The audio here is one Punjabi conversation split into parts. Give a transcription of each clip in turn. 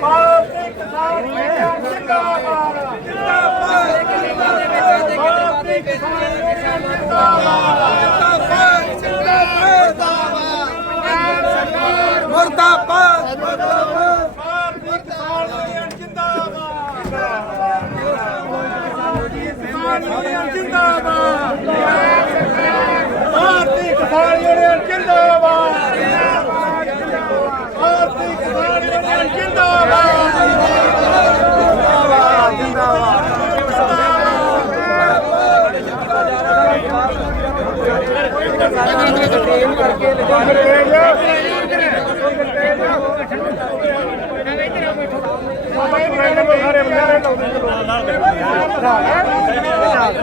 ਮਾਤੇ ਕਿਸਾਨ ਜਿੰਦਾਬਾਦ ਜਿੰਦਾਬਾਦ ਮਾਤੇ ਕਿਸਾਨ ਜਿੰਦਾਬਾਦ ਕਿਸਾਨ ਯੂਨੀਅਨ ਜਿੰਦਾਬਾਦ। ਭਾਰਤੀ ਕਿਸਾਨ ਯੂਨੀਅਨ ਜਿੰਦਾਬਾਦ। ਭਾਰਤੀ ਕਿਸਾਨ ਯੂਨੀਅਨ ਜਿੰਦਾਬਾਦ। ਜਿੰਦਾਬਾਦ ਜਿੰਦਾਬਾਦ ਪੰਜਾਬ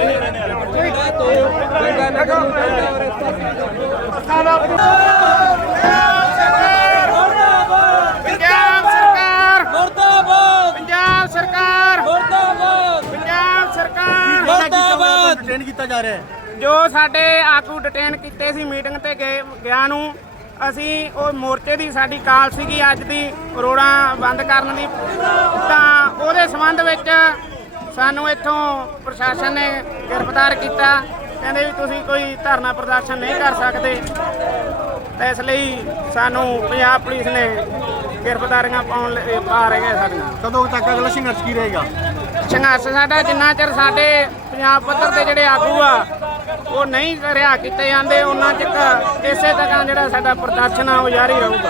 ਸਰਕਾਰ ਮੁਰਦਾਬਾਦ। ਪੰਜਾਬ ਸਰਕਾਰ ਮੁਰਦਾਬਾਦ ਪੰਜਾਬ ਸਰਕਾਰ ਮੁਰਦਾਬਾਦ ਟ੍ਰੇਨ ਕੀਤਾ ਜਾ ਰਿਹਾ ਹੈ ਜੋ ਸਾਡੇ ਆਗੂ ਡਿਟੇਨ ਕੀਤੇ ਸੀ ਮੀਟਿੰਗ ਤੇ ਗਏ ਗਿਆ ਨੂੰ ਅਸੀਂ ਉਹ ਮੋਰਚੇ ਦੀ ਸਾਡੀ ਕਾਲ ਸੀਗੀ ਅੱਜ ਦੀ ਰੋੜਾਂ ਬੰਦ ਕਰਨ ਦੀ ਤਾਂ ਉਹਦੇ ਸੰਬੰਧ ਵਿੱਚ ਸਾਨੂੰ ਇੱਥੋਂ ਪ੍ਰਸ਼ਾਸਨ ਨੇ ਗ੍ਰਿਫਤਾਰ ਕੀਤਾ। ਕਹਿੰਦੇ ਵੀ ਤੁਸੀਂ ਕੋਈ ਧਰਨਾ ਪ੍ਰਦਰਸ਼ਨ ਨਹੀਂ ਕਰ ਸਕਦੇ। ਤਾਂ ਇਸ ਲਈ ਸਾਨੂੰ ਪੰਜਾਬ ਪੁਲਿਸ ਨੇ ਗ੍ਰਿਫਤਾਰੀਆਂ ਪਾਉਣ ਲਈ- ਪਾ ਰਹੀਆਂ ਸਾਡੀਆਂ ਕਦੋਂ ਤੱਕ ਅਗਲਾ ਸੰਘਰਸ਼ ਕੀ ਰਹੇਗਾ? ਸੰਘਰਸ਼ ਸਾਡਾ ਜਿੰਨਾ ਚਿਰ ਸਾਡੇ ਪੰਜਾਬ ਪੱਧਰ ਦੇ ਜਿਹੜੇ ਆਗੂ ਆ ਉਹ ਨਹੀਂ ਰਿਹਾ ਕੀਤੇ ਜਾਂਦੇ ਉਹਨਾਂ ਚਿਰ ਇਸੇ ਤਰ੍ਹਾਂ ਜਿਹੜਾ ਸਾਡਾ ਪ੍ਰਦਰਸ਼ਨ ਆ ਉਹ ਜਾਰੀ ਰਹੂਗਾ।